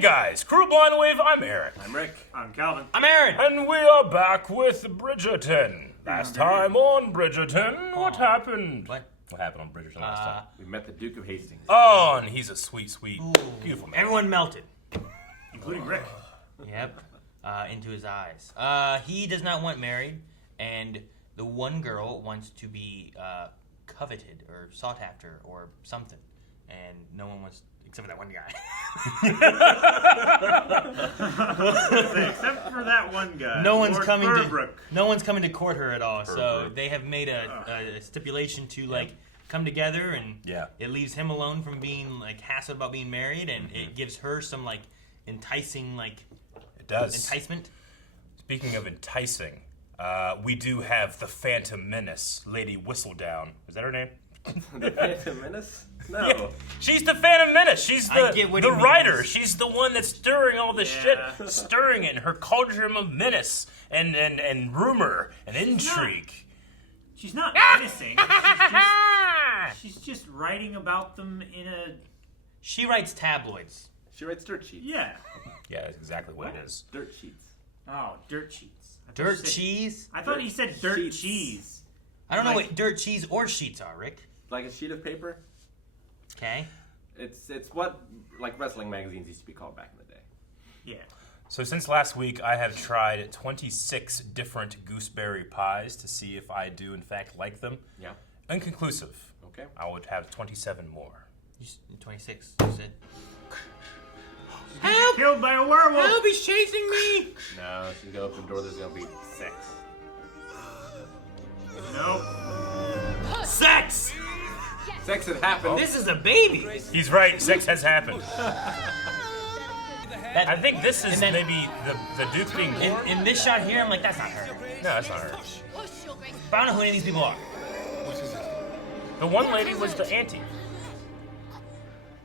guys, Crew Blind Wave, I'm Eric. I'm Rick. I'm Calvin. I'm Aaron. And we are back with Bridgerton. Last time on Bridgerton, what happened? What? What happened on Bridgerton last time? We met the Duke of Hastings. Oh, and he's a sweet, beautiful man. Everyone melted. Including Rick. Yep. Into his eyes. He does not want married, and the one girl wants to be coveted or sought after or something, and no one wants, except for that one guy. Except for that one guy. No one's Lord coming Burbrook. to. No one's coming to court her at all. So they have made a stipulation to come together, and it leaves him alone from being hassled about being married, and it gives her some enticing It does. enticement. Speaking of enticing, we do have the Phantom Menace, Lady Whistledown. Is that her name? The Phantom Menace? No. Yeah, she's the Phantom Menace. She's the writer. means. She's the one that's stirring all this shit, stirring it in her cauldron of menace and rumor and intrigue. She's not menacing. She's just writing about them in a... She writes tabloids. She writes dirt sheets. Yeah. Yeah, that's exactly what it is. Dirt sheets. Oh, dirt sheets. Dirt cheese? I thought he said dirt sheets. cheese. I don't know what dirt cheese or sheets are, Rick. Like a sheet of paper. Okay. It's what wrestling magazines used to be called back in the day. Yeah. So since last week, I have tried 26 different gooseberry pies to see if I do in fact like them. Yeah. Inconclusive. Okay. I would have 27 more. 26, you said. Help! Killed by a werewolf. Help, he's chasing me! No, she's gonna open the door. There's gonna be sex. Nope. Sex! Sex had happened. This is a baby! He's right, sex has happened. I think this is maybe the Duke being... In this shot here, I'm like, that's not her. No, that's not her. But I don't know who any of these people are. The one lady was the auntie.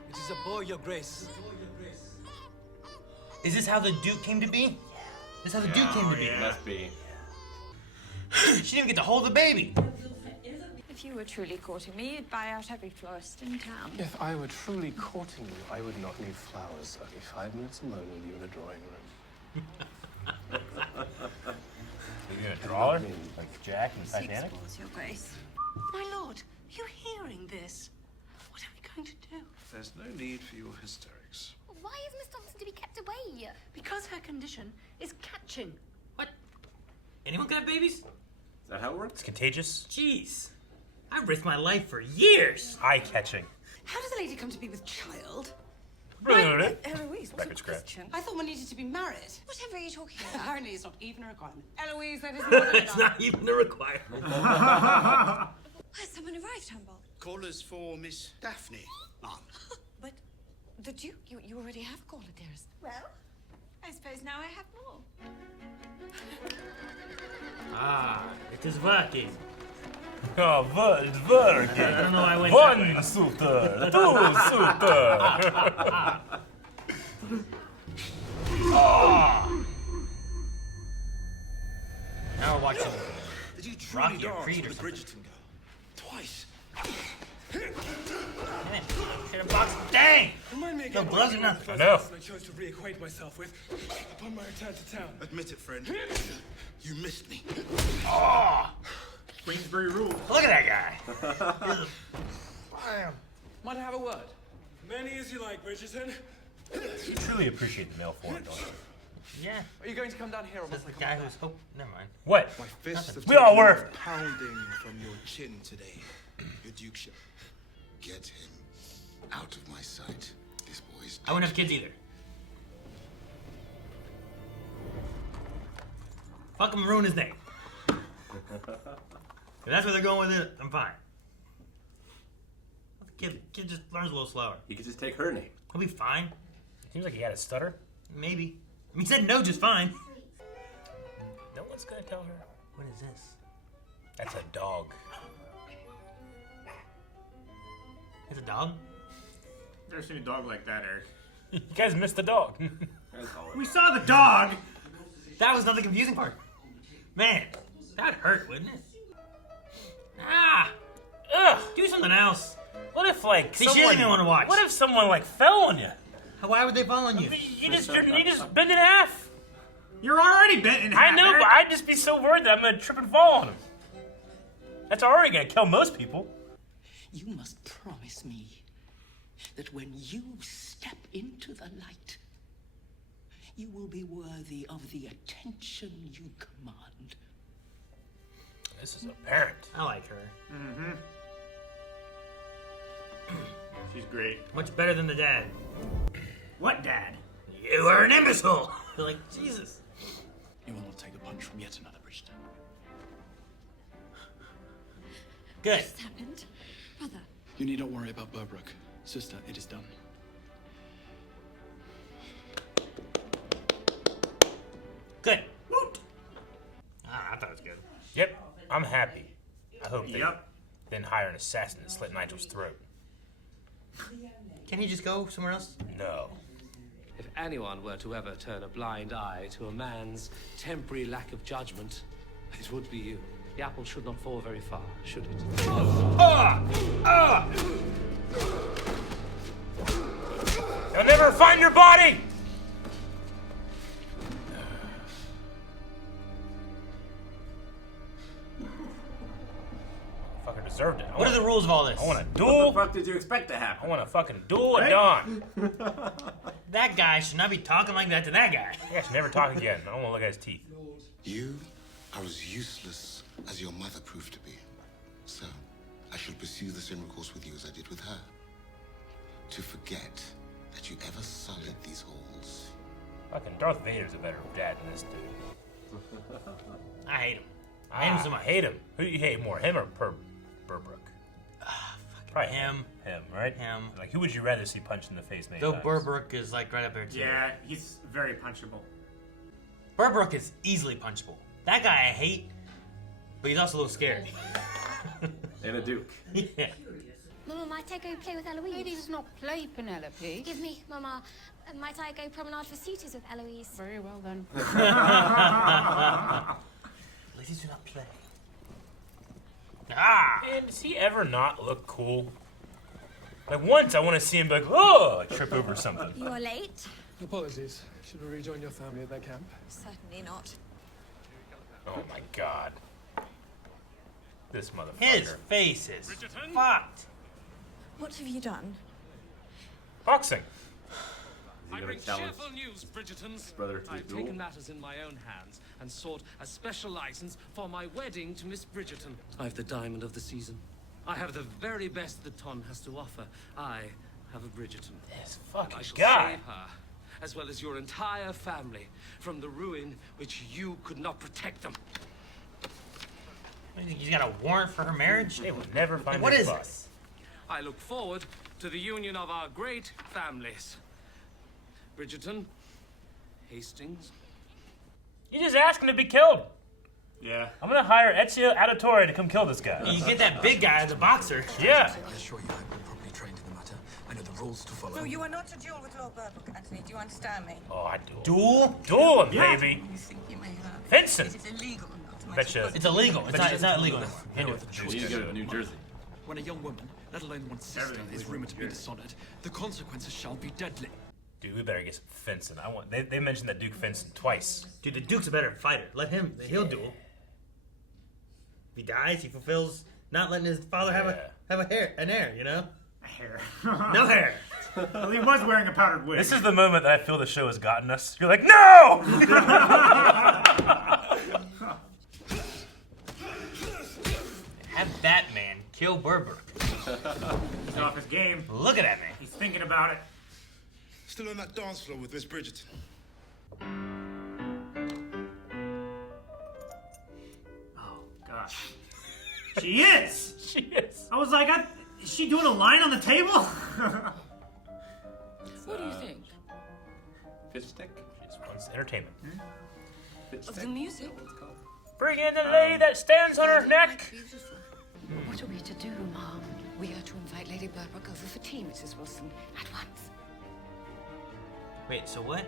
It is a boy, your grace. Is this how the Duke came to be? This is how the Duke came to be. It must be. She didn't even get to hold the baby. If you were truly courting me, you'd buy out every florist in town. If I were truly courting you, I would not need flowers. Only 5 minutes alone with you in a drawing room. Are you gonna draw her? Like Jack and Titanic? Your Grace. My lord, are you hearing this? What are we going to do? There's no need for your hysterics. Why is Miss Thompson to be kept away? Because her condition is catching. What? Anyone got babies? Is that how it works? It's contagious. Jeez. I've risked my life for years. Eye-catching. How does a lady come to be with child? Eloise, what's Record your scratch. question? I thought one needed to be married. Whatever are you talking about? Apparently it's not even a requirement. Eloise, that is not It's not even a requirement. Has someone arrived, Humble? Callers for Miss Daphne, ma'am. But the Duke, you already have a caller, dearest. Well, I suppose now I have more. It is working. Oh, working. I don't know why I went that way. One suitor, two suitor. Now we're watching Did you truly Rocky or dance Creed or with the something. Bridgerton girl? Twice. Should have boxed. Dang! Remind me No again. gloves or nothing. I know. I chose to reacquaint myself with upon my return to town. Admit it, friend. You missed me. Queensbury rule. Look at that guy. Might I have a word? Many as you like, Bridgerton. You truly appreciate the male form, don't you? Yeah. Are you going to come down here or That's must the I guy come who's hope. Never mind. What? My fists have We all taken were. a pounding from your chin today, your dukeship. Get him out of my sight. This boy's I wouldn't have kids either. Fuck him and ruin his name. If that's where they're going with it, I'm fine. The kid just learns a little slower. You could just take her name. He'll be fine. Seems like he had a stutter. Maybe. I mean, he said no just fine. No one's gonna tell her. What is this? That's a dog. It's a dog? Never seen a dog like that, Eric. You guys missed the dog. We saw the dog! That was not the confusing part. Man, that'd hurt, wouldn't it? Ah! Ugh! Do something else. What if, like, See, she doesn't even want to watch. What if someone, like, fell on you? Why would they fall on you? You just bend in half. You're already bent in half. I know, Eric. but I'd just be so worried that I'm gonna trip and fall on him. That's already gonna kill most people. You must promise me that when you step into the light, you will be worthy of the attention you command. This is apparent. I like her. Mm-hmm. She's great. Much better than the dad. What dad? You are an imbecile. You're like, Jesus. You will not take a punch from yet another Bridgerton. Good. What's happened? Brother. You need not worry about Burbrook. Sister, it is done. Good. Woot. I thought it was good. Yep, I'm happy. I hope they Yep. then hire an assassin to slit Nigel's throat. Can he just go somewhere else? No. If anyone were to ever turn a blind eye to a man's temporary lack of judgment, it would be you. The apple should not fall very far, should it? They'll never find your body! Fucker deserved it. What are the rules of all this? I want a What duel. the fuck did you expect to happen? I want a fucking duel at dawn. That guy should not be talking like that to that guy. I should never talk again. I don't want to look at his teeth. You are as useless as your mother proved to be. So, I shall pursue the same course with you as I did with her. To forget that you ever sullied these halls. Fucking Darth Vader's a better dad than this dude. I hate him. I hate him so much. I hate him. Who do you hate more, him or Burbrook? Probably him. Him, right? Him. Like, who would you rather see punched in the face many Though times? Burbrook is like right up there too. Yeah, he's very punchable. Burbrook is easily punchable. That guy I hate, but he's also a little scared. And a duke. Yeah. Mama, might I go play with Eloise? Lady does not play, Penelope. Forgive me, Mama. Might I go promenade for suitors with Eloise? Very well then. Ladies do not play. Ah! And does he ever not look cool? Like, once I want to see him be like, oh, like trip over something. You are late? Apologies. Should we rejoin your family at their camp? Certainly not. Oh my god. This motherfucker. His face is fucked. What have you done? Boxing. Is he gonna challenge news, Bridgertons. his brother to a I've duel? taken matters in my own hands and sought a special license for my wedding to Miss Bridgerton. I've the diamond of the season. I have the very best that Ton has to offer. I have a Bridgerton. This And fucking I shall guy. save her, as well as your entire family, from the ruin which you could not protect them. You think he's got a warrant for her marriage? They will never find What his is body. this? I look forward to the union of our great families. Bridgerton, Hastings. You just asked him to be killed. Yeah. I'm gonna hire Ezio Auditore to come kill this guy. You get that big guy as a boxer. Yeah. I assure you I've been properly trained in the matter. I know the rules to follow. No, you are not to duel with Lord Burbrook, Anthony. Do you understand me? Oh, I do. Duel? Duel him, Yeah. baby. You think you may have. Fencing. It is illegal not to Betcha. mention It's illegal. It's not illegal anymore. Can't do No it. other You need to go to New Jersey. When a young woman, let alone one's sister, Everything is is rumored to be good. dishonored, the consequences shall be deadly. Dude, we better get some fencing. They mentioned that Duke fencing twice. Dude, the Duke's a better fighter. Let him. He'll duel. If he dies, he fulfills not letting his father have an heir. You know, Hair. no hair. Well, he was wearing a powdered wig. This is the moment that I feel the show has gotten us. You're like, no! Have that man kill Burbrook. He's off his game. Look at that man. He's thinking about it. Still on that dance floor with Miss Bridgerton. Oh, gosh. She is! She is. I was like, is she doing a line on the table? What do you think? Fish stick? She just wants entertainment. Fish Of stick? the music? Bring in the lady that stands on her neck. Beautiful. What are we to do, Mom? We are to invite Lady Burbrook over for tea, Mrs. Wilson, at once. Wait, so what?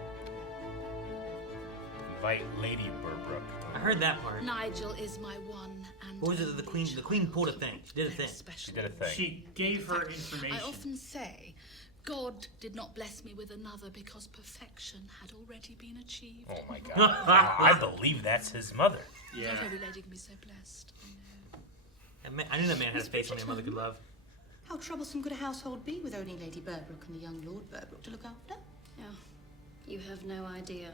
Invite Lady Burbrook. I heard that part. Nigel is my one and What was it? The queen. The queen pulled a thing. She did a thing. She did a thing. She gave her I information. often say God did not bless me with another because perfection had already been achieved. Oh my God. I believe that's his mother. Yeah. Not every lady can be so blessed. I knew that man had a face only a mother could love. How troublesome could a household be with only Lady Burbrook and the young Lord Burbrook to look after? Yeah, you have no idea.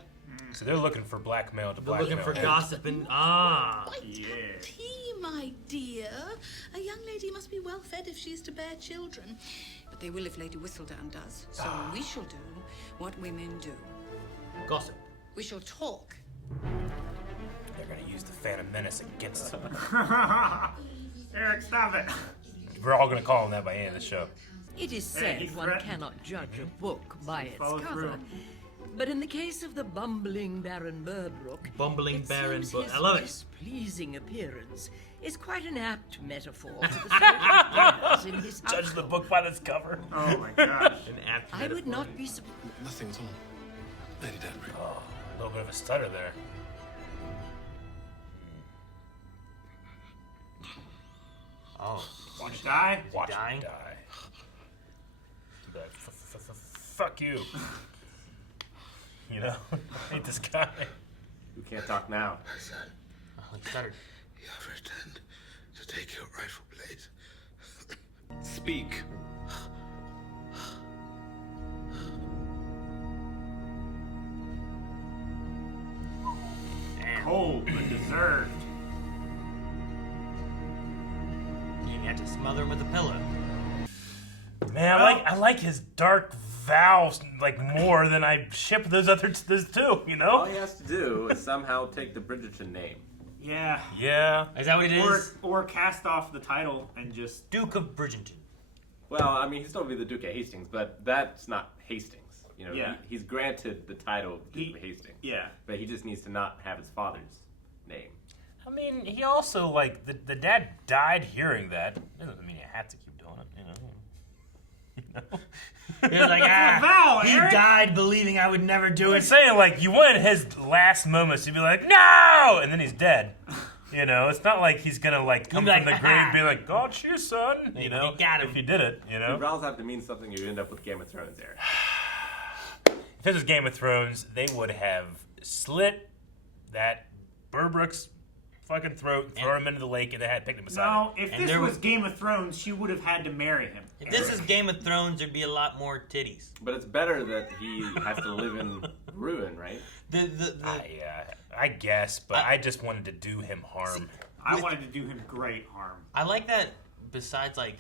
So they're looking for blackmail to They're blackmail. looking for him. gossip and Quite tea, my dear. A young lady must be well fed if she is to bear children. But they will if Lady Whistledown does. So we shall do what women do. gossip. We shall talk. They're gonna use the Phantom Menace against him. Eric, stop it. We're all gonna call him that by the end of the show. It is said one cannot judge a book by its Follow cover. through. But in the case of the bumbling Baron Burbrook, I love it. Displeasing appearance is quite an apt metaphor to the state of affairs in his Judge the household. book by its cover. Oh my gosh. An apt I would not be surprised. Nothing at all. Lady Danbury. Oh, a little bit of a stutter there. Oh. Watch it die? Watch dying? it die. Like, fuck you. You know? I hate this guy. You can't talk now. Oh, he stuttered. You have returned to take your rightful place. Speak. Cold, but deserved. You had to smother him with a pillow. Man, I like his dark vows like more than I ship those two, you know? All he has to do is somehow take the Bridgerton name. Yeah. Yeah. Is that what it is? Or cast off the title and just... Duke of Bridgerton. Well, I mean, he'd still be the Duke of Hastings, but that's not Hastings. You know, Yeah. he's granted the title of Duke of Hastings. Yeah. But he just needs to not have his father's name. I mean, he also, like, the dad died hearing that. That doesn't mean you have to keep doing it, you know? He was like, he Eric. died believing I would never do I'm it. saying, like, you wanted his last moments to be like, no! And then he's dead. You know, it's not like he's gonna, like, come You'd be from the like, grave and be like, got you, son! You know, You got him. if you did it, you know? The vowels have to mean something, you end up with Game of Thrones, Eric. If this was Game of Thrones, they would have slit that Burbrook's fucking throat, throw him into the lake, and they had picked him aside. No, if this was Game of Thrones, she would have had to marry him. If this is Game of Thrones, there'd be a lot more titties. But it's better that he has to live in ruin, right? I guess, but I just wanted to do him harm. I wanted to do him great harm. I like that. Besides, like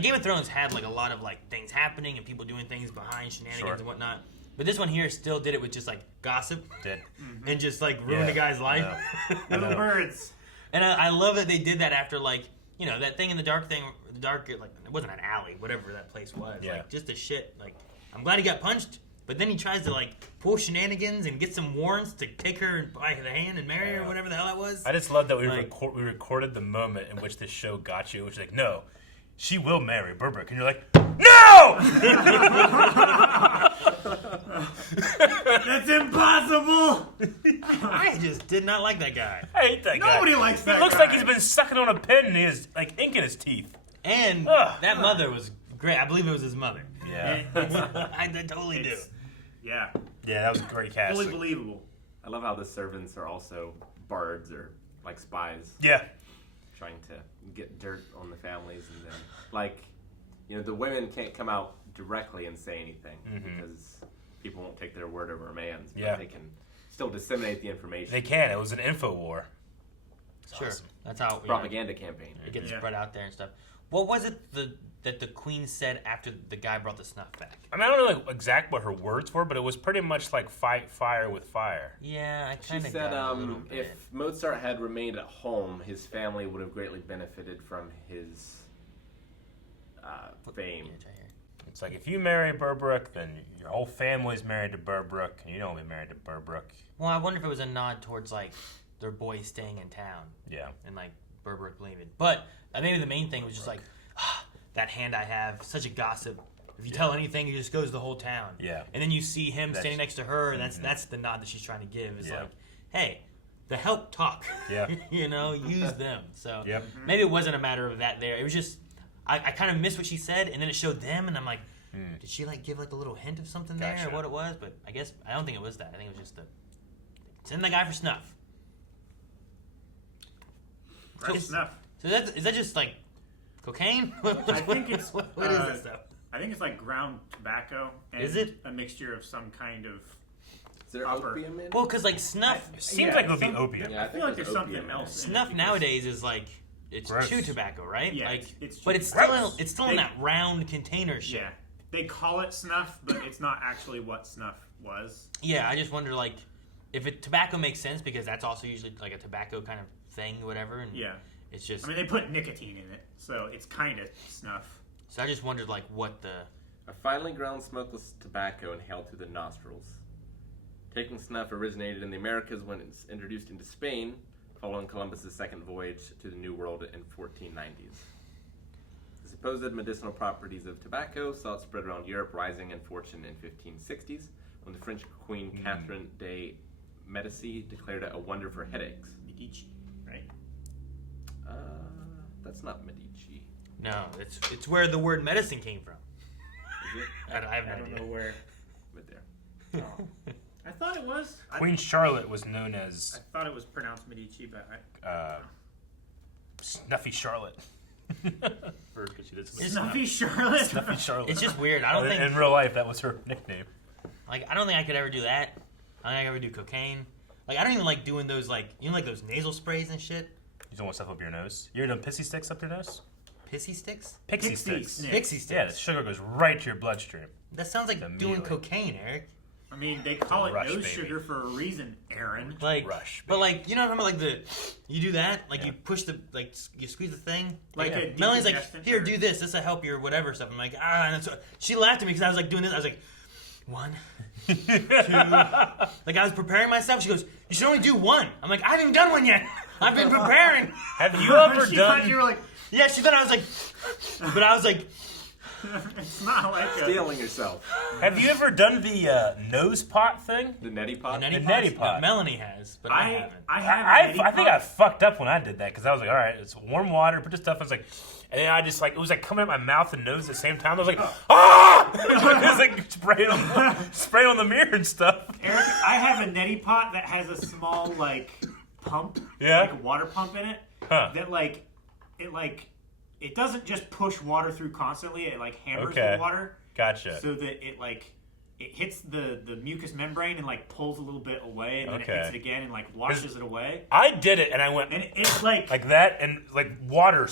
Game of Thrones had like a lot of like things happening and people doing things behind shenanigans and whatnot. But this one here still did it with just like gossip, and just like ruined the guy's life. Little birds. And I love that they did that after like that thing in the dark like it wasn't an alley, whatever that place was. Yeah. Like just a shit. Like I'm glad he got punched, but then he tries to like pull shenanigans and get some warrants to take her by the hand and marry her, or whatever the hell that was. I just love that we recorded the moment in which this show got you, which is like, no, she will marry Burbrook, and you're like, no! That's impossible! I just did not like that guy. I hate that guy. Nobody likes that It looks guy. like he's been sucking on a pen and he has like ink in his teeth. And that mother was great. I believe it was his mother. Yeah. I totally do. Yeah. Yeah, that was great casting. Fully believable. I love how the servants are also bards or like spies. Yeah. Trying to get dirt on the families, and then like, the women can't come out directly and say anything because people won't take their word over a man's. But they can still disseminate the information. They can. It was an info war. Sure. Awesome. That's how propaganda campaign. It gets spread out there and stuff. What was it that the queen said after the guy brought the snuff back? I mean, I don't know like, exact what her words were, but it was pretty much like fight fire with fire. Yeah, I She kind of said got a little bit. if Mozart had remained at home, his family would have greatly benefited from his fame. It's like if you marry Burbrook, then your whole family's married to Burbrook, and you don't be married to Burbrook. Well, I wonder if it was a nod towards like their boy staying in town. Yeah. And like Burbrook leaving. But maybe the main thing was just like, that hand I have, such a gossip. If you tell anything, it just goes to the whole town. Yeah. And then you see him standing next to her, and that's the nod that she's trying to give. Is like, hey, the help talk. Yeah. Use them. So Yep. maybe it wasn't a matter of that there. It was just, I kind of missed what she said, and then it showed them, and I'm like, did she like give like a little hint of something Gotcha. there or what it was? But I guess I don't think it was that. I think it was just send the guy for snuff. Snuff. So is that just like cocaine? I think it's what is this though? I think it's like ground tobacco. And Is it a mixture of some kind of? Is there opium in it? Well, because like snuff seems like it would be opium. Yeah, I feel like there's something else. Snuff nowadays is like it's Gross. chew tobacco, right? Yeah, like, but it's still in that round container shit. Yeah, they call it snuff, but it's not actually what snuff was. Yeah, I just wonder like if tobacco makes sense because that's also usually like a tobacco kind of thing, whatever. And Yeah. it's just. I mean, they put nicotine in it, so it's kind of snuff. So I just wondered like what the. A finely ground smokeless tobacco inhaled through the nostrils. Taking snuff originated in the Americas when it's introduced into Spain, following Columbus's second voyage to the New World in 1490s. The supposed medicinal properties of tobacco saw it spread around Europe, rising in fortune in 1560s, when the French Queen Catherine de Medici declared it a wonder for headaches. Medici, right? That's not Medici. No, it's where the word medicine came from. Is it? I have no I don't idea. know where. Right there. Oh. I thought it was. Queen Charlotte was known as I thought it was pronounced Medici, but Snuffy Charlotte. Snuffy Charlotte. Snuffy Charlotte. It's just weird. I don't think in real life that was her nickname. Like I don't think I could ever do that. I don't think I could ever do cocaine. Like I don't even like doing those like like those nasal sprays and shit. You don't want stuff up your nose. You ever done pissy sticks up your nose? Pissy sticks? Pixie sticks. Pixie sticks. Yeah, the sugar goes right to your bloodstream. That sounds like doing cocaine, Eric. I mean, they call it Rush, nose baby. sugar for a reason, Aaron. Like, Rush, but like, you know, remember like you do that, like you push you squeeze the thing. Like a Melanie's like, decongestant here, or- do this. This will help your whatever stuff. I'm like, and so she laughed at me because I was like doing this. I was like, 1, 2. Like I was preparing myself. She goes, you should only do 1. I'm like, I haven't done one yet. I've been preparing. Have you ever She done? thought you were like, Yeah, she thought I was like, but I was like, it's not like Stealing yourself. Have you ever done the nose pot thing? The neti pot? The neti pot. Melanie has, but I haven't. I think I fucked up when I did that because I was like, all right, it's warm water, put this stuff. I was like, and then I just like it was like coming out my mouth and nose at the same time. I was like, ah! It was like spray on the mirror and stuff. Eric, I have a neti pot that has a small like pump, Yeah? like a water pump in it. Huh. That it doesn't just push water through constantly. It like hammers Okay. the water. Gotcha. So that it hits the mucous membrane and like pulls a little bit away, and then Okay. it hits it again and like washes it away. I did it and I went And it's like that and like water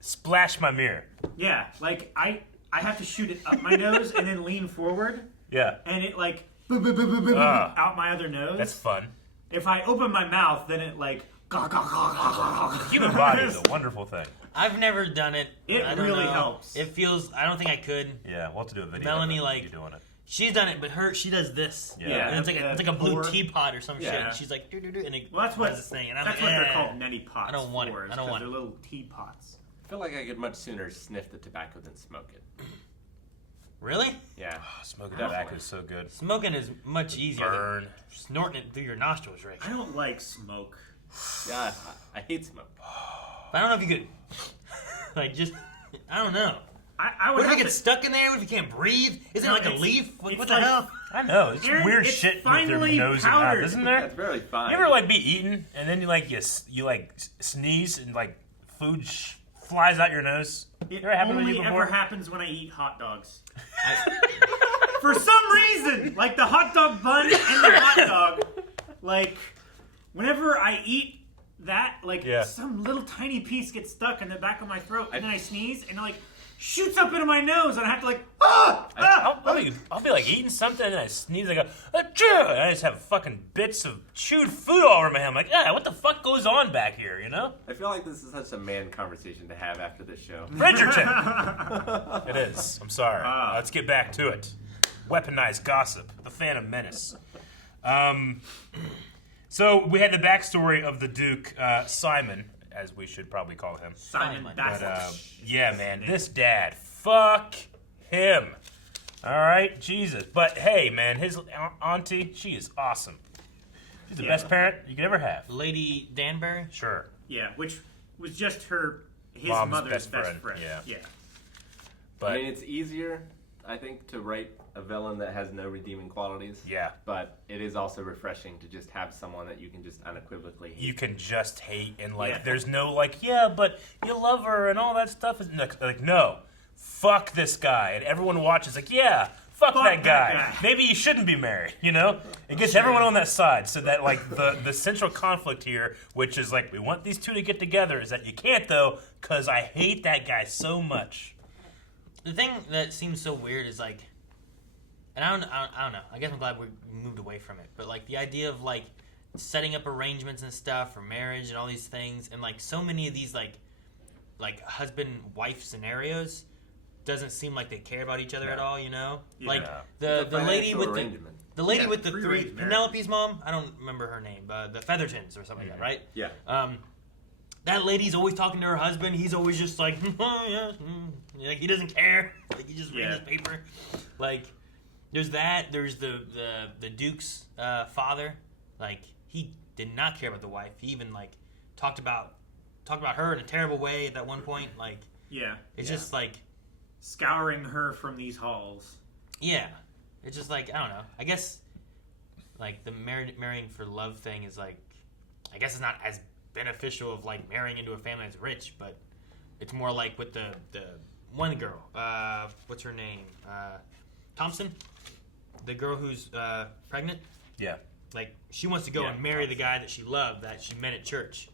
splashed my mirror. yeah, like I have to shoot it up my nose and then lean forward, Yeah. and it like boop, boop, boop, boop, boop, boop, out my other nose. That's fun. If I open my mouth, then it like The human body is a wonderful thing. I've never done it. It I don't really know. helps. It feels. I don't think I could. Yeah, we'll have to do a video. Melanie, of like, you doing it. She's done it, but she does this. Yeah. And it's like a blue Pour. teapot or some shit. Yeah. And she's like, doo-doo-doo, and it Well, that's what does this thing. And I'm that's like, what they're eh. called neti pots. I don't want it. for, is I don't 'cause want they're it. little teapots. I feel like I could much sooner sniff the tobacco than smoke it. Really? Yeah. Smoking tobacco is so good. Smoking is much easier Burn. than snorting it through your nostrils, Rick. I don't like smoke. Yeah, I hate smoke. But I don't know if you could, like, just, I don't know. I would What if have you get stuck in there? What if you can't breathe? Isn't it like a it's- leaf? Like, it's what the like- hell? I know. It's Aaron, weird it's shit with their finely nose and mouth, powdered. isn't there? That's very fine. You ever like be eating and then you like you like sneeze and like food flies out your nose? It Ever happened to only you before? ever happens when I eat hot dogs. For some reason, like the hot dog bun and the hot dog, like whenever I eat that, like Yeah. some little tiny piece gets stuck in the back of my throat, and then I sneeze, and it like shoots up into my nose, and I have to like I'll be like eating something and I sneeze. I go, achoo! And I just have fucking bits of chewed food all over my head. I'm like, yeah, what the fuck goes on back here? You know? I feel like this is such a man conversation to have after this show. Bridgerton. It is. I'm sorry. Let's get back to it. Weaponized gossip. The Phantom Menace. So we had the backstory of the Duke, Simon, as we should probably call him. Simon But, yeah, man, this dad, fuck him. All right, Jesus. But hey, man, his auntie, she is awesome. She's the best parent you could ever have. Lady Danbury? Sure. Yeah, which was just his Mom's mother's best friend, yeah. Yeah. I But mean, it's easier I think, to write a villain that has no redeeming qualities. Yeah. But it is also refreshing to just have someone that you can just unequivocally hate. You can just hate, and like, Yeah. there's no like, yeah, but you love her and all that stuff. Is like, no, fuck this guy, and everyone watches like, yeah, fuck that guy. Maybe you shouldn't be married. You know, it gets everyone on that side, so that like the central conflict here, which is like, we want these two to get together, is that you can't though, because I hate that guy so much. The thing that seems so weird is like, and I don't know. I guess I'm glad we moved away from it. But like the idea of like setting up arrangements and stuff for marriage and all these things, and like so many of these like husband-wife scenarios doesn't seem like they care about each other at all. You know, like the lady with the lady with the three Penelope's mom. I don't remember her name, but the Feathertons or something like that, right? Yeah. That lady's always talking to her husband. He's always just like, oh, yeah, like he doesn't care. Like he just reads his paper. Like there's that. There's the Duke's father. Like he did not care about the wife. He even like talked about her in a terrible way at that one point. Like it's just like scouring her from these halls. Yeah, it's just like, I don't know. I guess like the marrying for love thing is like, I guess it's not as beneficial of like marrying into a family that's rich, but it's more like with the one girl, what's her name, Thompson, the girl who's pregnant. Yeah, like she wants to go and marry the guy that she loved, that she met at church.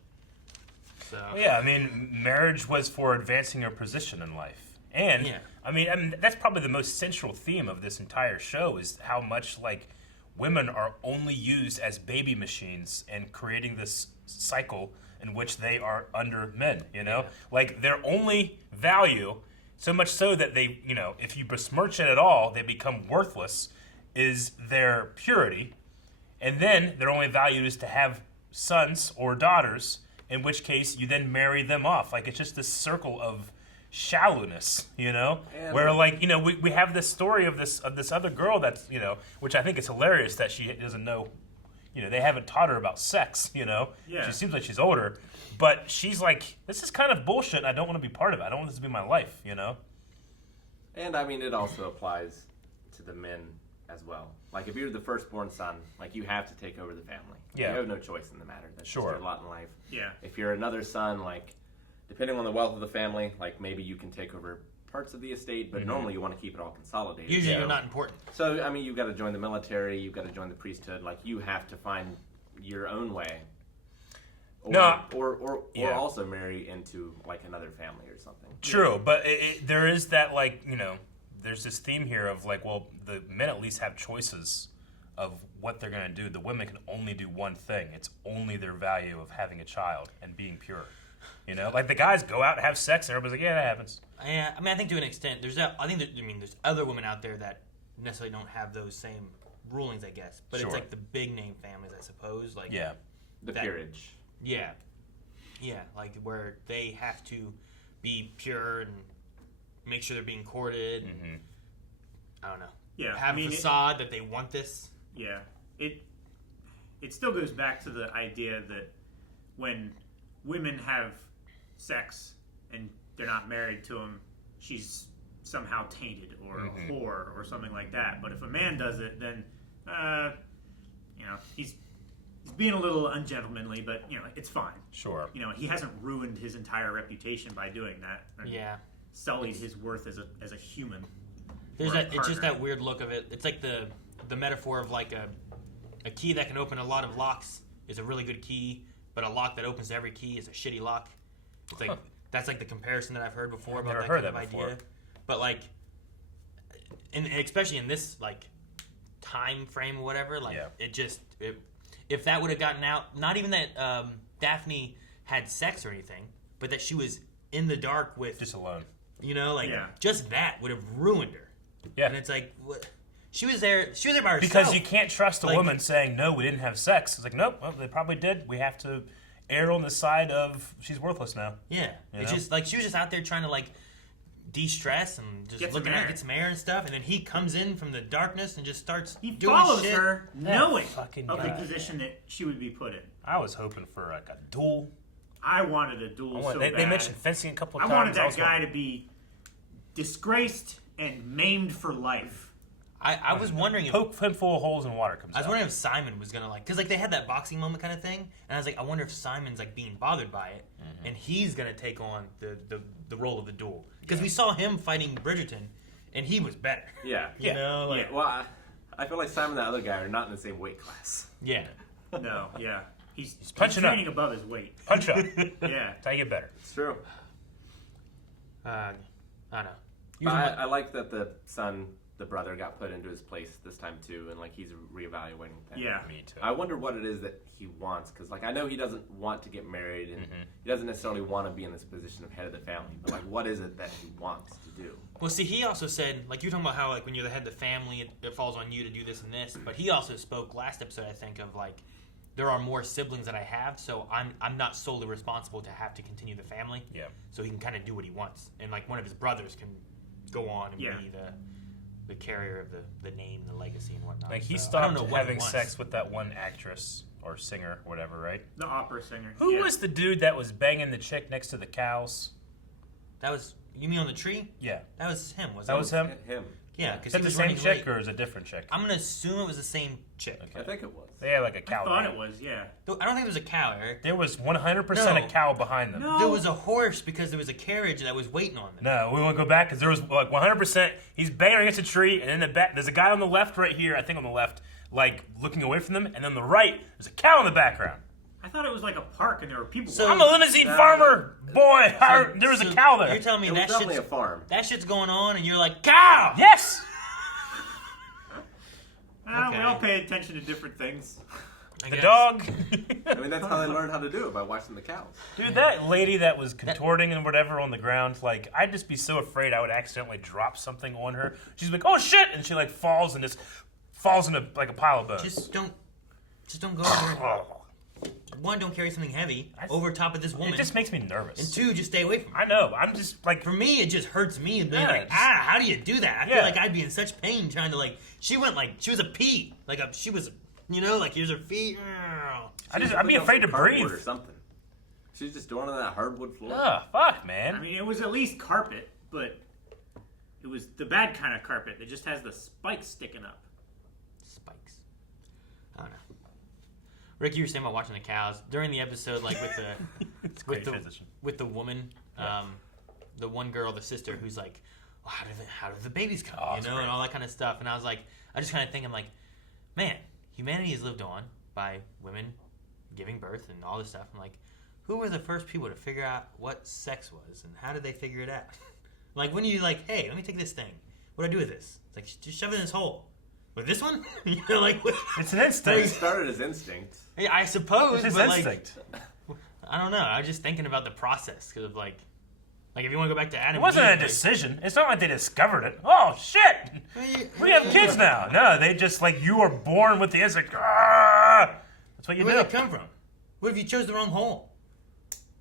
So yeah, I mean, marriage was for advancing your position in life, and I mean that's probably the most central theme of this entire show, is how much like women are only used as baby machines and creating this cycle in which they are under men, you know? Like, their only value, so much so that they, you know, if you besmirch it at all, they become worthless, is their purity. And then their only value is to have sons or daughters, in which case you then marry them off. Like, it's just this circle of shallowness, you know, where like, you know, we have this story of this other girl that's, you know, which I think is hilarious that she doesn't know, you know, they haven't taught her about sex, you know. She seems like she's older, but she's like, this is kind of bullshit and I don't want to be part of it. I don't want this to be my life, you know. And I mean, it also applies to the men as well. Like, if you're the firstborn son, like, you have to take over the family. Like, you have no choice in the matter. That's just your lot in life. Yeah. If you're another son, like, depending on the wealth of the family, like, maybe you can take over parts of the estate, but normally you want to keep it all consolidated. Usually you're not important. So, I mean, you've got to join the military, you've got to join the priesthood. Like, you have to find your own way. Or also marry into, like, another family or something. True, but there is that, like, you know, there's this theme here of, like, well, the men at least have choices of what they're going to do. The women can only do one thing. It's only their value of having a child and being pure. You know, like the guys go out and have sex, and everybody's like, yeah, that happens. Yeah, I mean, I think to an extent, there's other women out there that necessarily don't have those same rulings, I guess. But it's like the big name families, I suppose. Like the peerage. Yeah, like where they have to be pure and make sure they're being courted. And, I don't know. Yeah, have a facade that they want this. Yeah, it still goes back to the idea that when women have sex and they're not married to him, she's somehow tainted or a whore or something like that. But if a man does it, then you know, he's being a little ungentlemanly, but you know, it's fine. Sure. You know, he hasn't ruined his entire reputation by doing that. Sullied his worth as a human. There's that. It's just that weird look of it. It's like the metaphor of like a key that can open a lot of locks is a really good key, but a lock that opens every key is a shitty lock. It's like that's like the comparison that I've heard before about that kind of idea. But like, and especially in this like time frame or whatever, like if that would have gotten out, not even that Daphne had sex or anything, but that she was in the dark with just alone. You know, like just that would have ruined her. Yeah, and it's like what. She was there by herself. Because you can't trust a woman saying, no, we didn't have sex. It's like, nope, well, they probably did. We have to err on the side of she's worthless now. Yeah. It's just like she was just out there trying to like de-stress and just looking at get some air and stuff. And then he comes in from the darkness and just starts doing follows shit. her knowing of the position that she would be put in. I was hoping for like a duel. I wanted a duel so bad. They mentioned fencing a couple of times. I wanted that guy to be disgraced and maimed for life. I was wondering if poke him full of holes and water comes out. I was wondering if Simon was gonna because they had that boxing moment kind of thing, and I was like, I wonder if Simon's like being bothered by it, and he's gonna take on the role of the duel because we saw him fighting Bridgerton, and he was better. Yeah, you know, like well, I feel like Simon and the other guy are not in the same weight class. Yeah, no, yeah, he's punching training up. above his weight. Punch up. Yeah, that's how you get better. It's true. I don't know. I like that the brother got put into his place this time too, and like he's reevaluating things. Yeah, me too. I wonder what it is that he wants, because like I know he doesn't want to get married, and he doesn't necessarily want to be in this position of head of the family. But like, what is it that he wants to do? Well, see, he also said, like you're talking about how like when you're the head of the family, it falls on you to do this and this. But he also spoke last episode, I think, of like there are more siblings that I have, so I'm not solely responsible to have to continue the family. Yeah. So he can kind of do what he wants, and like one of his brothers can go on and be the carrier of the name, the legacy, and whatnot. Like he so, stopped having sex with that one actress or singer, or whatever, right? The opera singer. Who was the dude that was banging the chick next to the cows? That was you mean on the tree? Yeah, that was him. That was him. Him. Yeah, because is that the same chick or is it a different chick? I'm gonna assume it was the same chick. Okay. I think it was. They had like a cow. I thought it was. Yeah. I don't think there was a cow, Eric. There was 100% a cow behind them. No. There was a horse because there was a carriage that was waiting on them. No, we want to go back because there was like 100%. He's banging against a tree, and in the back, there's a guy on the left right here. I think on the left, like looking away from them, and on the right, there's a cow in the background. I thought it was like a park and there were people. So I'm a limousine farmer, boy. There was a cow there. You're telling me that definitely a farm. That shit's going on, and you're like, cow. Yes. We all pay attention to different things. The dog. I mean, that's how they learned how to do it, by watching the cows. Dude, that lady that was contorting and whatever on the ground, like, I'd just be so afraid I would accidentally drop something on her. She's like, oh shit! And she like falls and just falls into like a pile of bones. Just don't go over. One, don't carry something heavy over top of this woman. It just makes me nervous. And two, just stay away from her. I know. I'm just like, for me, it just hurts me. And being like, how do you do that? I feel like I'd be in such pain trying to like. She went like she was a pea, like she was, like here's her feet. I'd be afraid to breathe or something. She's just doing it on that hardwood floor. Ugh, fuck, man. I mean, it was at least carpet, but it was the bad kind of carpet that just has the spikes sticking up. Spikes. I don't know. Rick, you were saying about watching the cows during the episode, like with the with the woman, the one girl, the sister, who's like, well, how do the babies come, and all that kind of stuff. And I was like, I just kind of thinking like, man, humanity is lived on by women giving birth and all this stuff. I'm like, who were the first people to figure out what sex was and how did they figure it out? Like when you like, hey, let me take this thing. What do I do with this? It's like just shove it in this hole. With this one? Like it's an instinct. It started as instinct. Yeah, I suppose. It's but instinct. Like, I don't know. I was just thinking about the process because of like if you want to go back to Adam. It wasn't a decision. It's not like they discovered it. Oh shit! We have kids now. No, they just like you were born with the instinct. That's what you do. Where did it come from? What if you chose the wrong hole?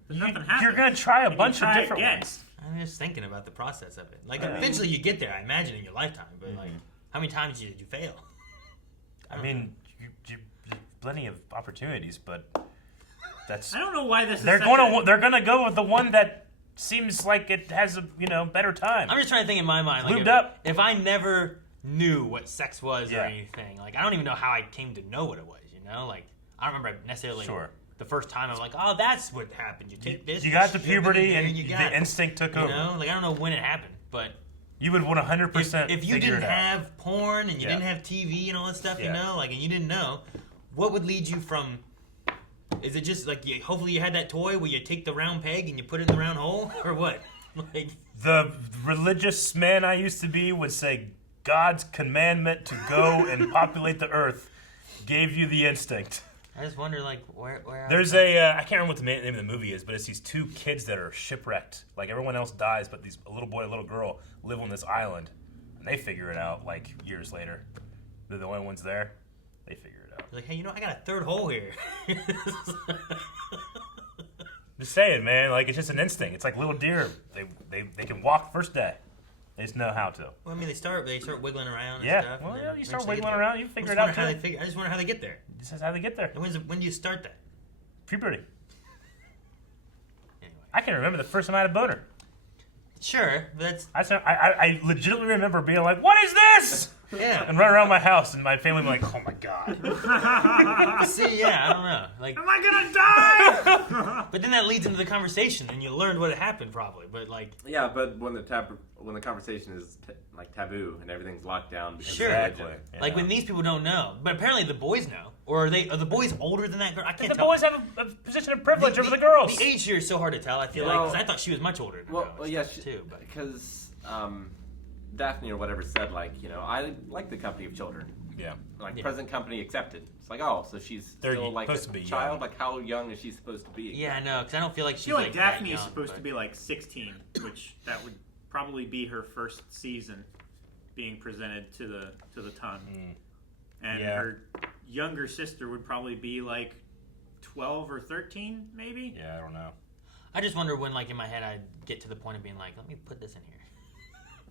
You're gonna try a bunch of different ones. I'm just thinking about the process of it. Like eventually you get there. I imagine in your lifetime, but like. How many times did you fail? I mean, you plenty of opportunities, but that's. I don't know why this. They're gonna go with the one that seems like it has a better time. I'm just trying to think in my mind, like if I never knew what sex was or anything, like I don't even know how I came to know what it was. Like I don't remember necessarily. Sure. The first time I'm like, oh, that's what happened. You take this. You got to puberty and the instinct took over. Like I don't know when it happened, but. You would 100%. If you didn't have porn and you didn't have TV and all that stuff, and you didn't know, what would lead you from? Is it just like hopefully you had that toy where you take the round peg and you put it in the round hole, or what? Like the religious man I used to be would say, God's commandment to go and populate the earth gave you the instinct. I just wonder, like, where there's I can't remember what the name of the movie is, but it's these two kids that are shipwrecked. Like, everyone else dies, but a little boy and a little girl live on this island. And they figure it out, like, years later. They're the only ones there. They figure it out. They're like, hey, I got a third hole here. Just saying, man. Like, it's just an instinct. It's like little deer. They can walk first day. They just know how to. Well, I mean, they start wiggling around and stuff. Well, yeah, you start wiggling around, you figure it out, too. I just wonder how they get there. This is how they get there. And when do you start that? Puberty. Anyway. I can remember the first time I had a boner. Sure, that's. I legitimately remember being like, "What is this?" Yeah. And run around my house, and my family would be like, "Oh my god." See, yeah, I don't know. Like, am I gonna die? But then that leads into the conversation, and you learned what had happened, probably. But like, yeah, but when the conversation is taboo and everything's locked down, sure, exactly. Like when these people don't know, but apparently the boys know, or are the boys older than that girl? I can't tell. The boys have a position of privilege over the girls. The age here is so hard to tell. I feel like because I thought she was much older than well, girls, yeah, too. But because Daphne or whatever said I like the company of children. Yeah. Present company accepted. It's like, oh, so she's still like a child. Young. Like, how young is she supposed to be? Yeah, I know, because I don't feel like she's I feel like Daphne is supposed to be 16, which that would probably be her first season being presented to the ton. And her younger sister would probably be 12 or 13, maybe. Yeah, I don't know. I just wonder when, in my head, I'd get to the point of being like, let me put this in here.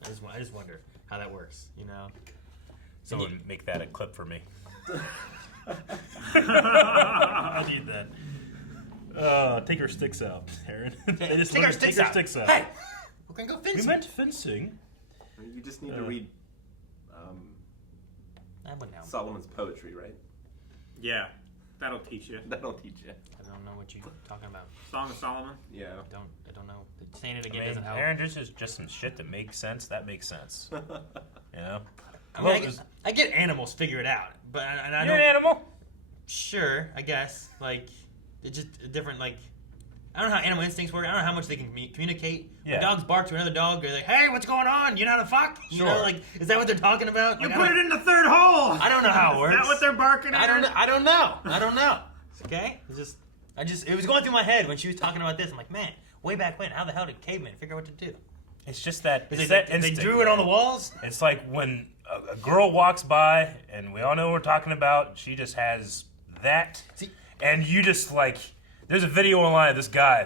I just wonder how that works, Someone make that a clip for me. I need that. Take her sticks out, Aaron. Take our sticks out. Hey, we're gonna go fencing. We meant fencing. You just need to read Solomon's poetry, right? Yeah, that'll teach you. That'll teach you. I don't know what you're talking about. Song of Solomon? Yeah. I don't know. Saying it again doesn't help. Aaron, this is just some shit that makes sense. That makes sense. I get animals figure it out, but I don't. You're an animal? Sure, I guess. It's just a different, I don't know how animal instincts work. I don't know how much they can communicate. Yeah. When dogs bark to another dog, they're like, hey, what's going on? You know how to fuck? Sure. Is that what they're talking about? You put it in the third hole! I don't know how it works. Is that what they're barking at? I don't know. Okay? It was going through my head when she was talking about this. I'm like, man, way back when, how the hell did cavemen figure out what to do? It's just that they drew it on the walls? It's like when a girl walks by, and we all know what we're talking about, she just has that, and you just there's a video online of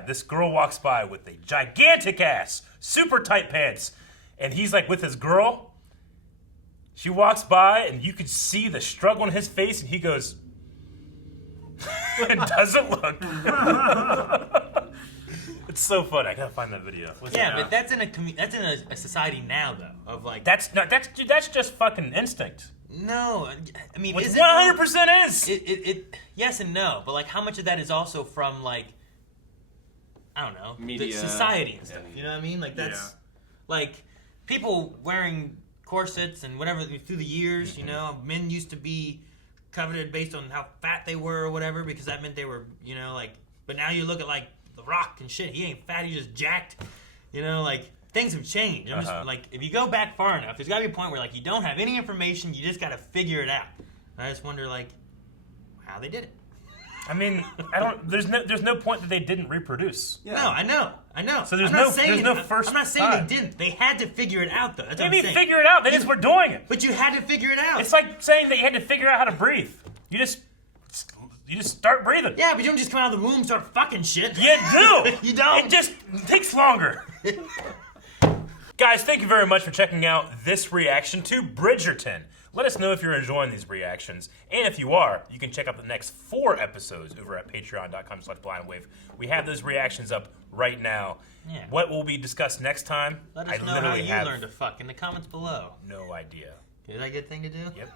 this girl walks by with a gigantic ass, super tight pants, and he's with his girl. She walks by, and you could see the struggle on his face, and he goes, and doesn't look. It's so funny. I gotta find that video. But that's in a society now though of that's just fucking instinct. No, I mean, 100% is. It yes and no, but how much of that is also from I don't know, media, the society and stuff. You know what I mean? That's people wearing corsets and whatever through the years. Mm-hmm. Men used to be coveted based on how fat they were or whatever because that meant they were But now you look at The Rock and shit. He ain't fat. He's just jacked. Things have changed. I'm just if you go back far enough, there's got to be a point where you don't have any information. You just got to figure it out. And I just wonder how they did it. I mean, there's no point that they didn't reproduce. Yeah. No, I know. So there's no first. I'm not saying time. they didn't. They had to figure it out though. That's what I'm saying. Figure it out. They just were doing it. But you had to figure it out. It's like saying that you had to figure out how to breathe. You just start breathing. Yeah, but you don't just come out of the womb and start fucking shit. You do. You don't. It just takes longer. Guys, thank you very much for checking out this reaction to Bridgerton. Let us know if you're enjoying these reactions. And if you are, you can check out the next 4 episodes over at patreon.com/blindwave. We have those reactions up right now. Yeah. What will be discussed next time? Let us know how you learned to fuck in the comments below. No idea. Is that a good thing to do? Yep.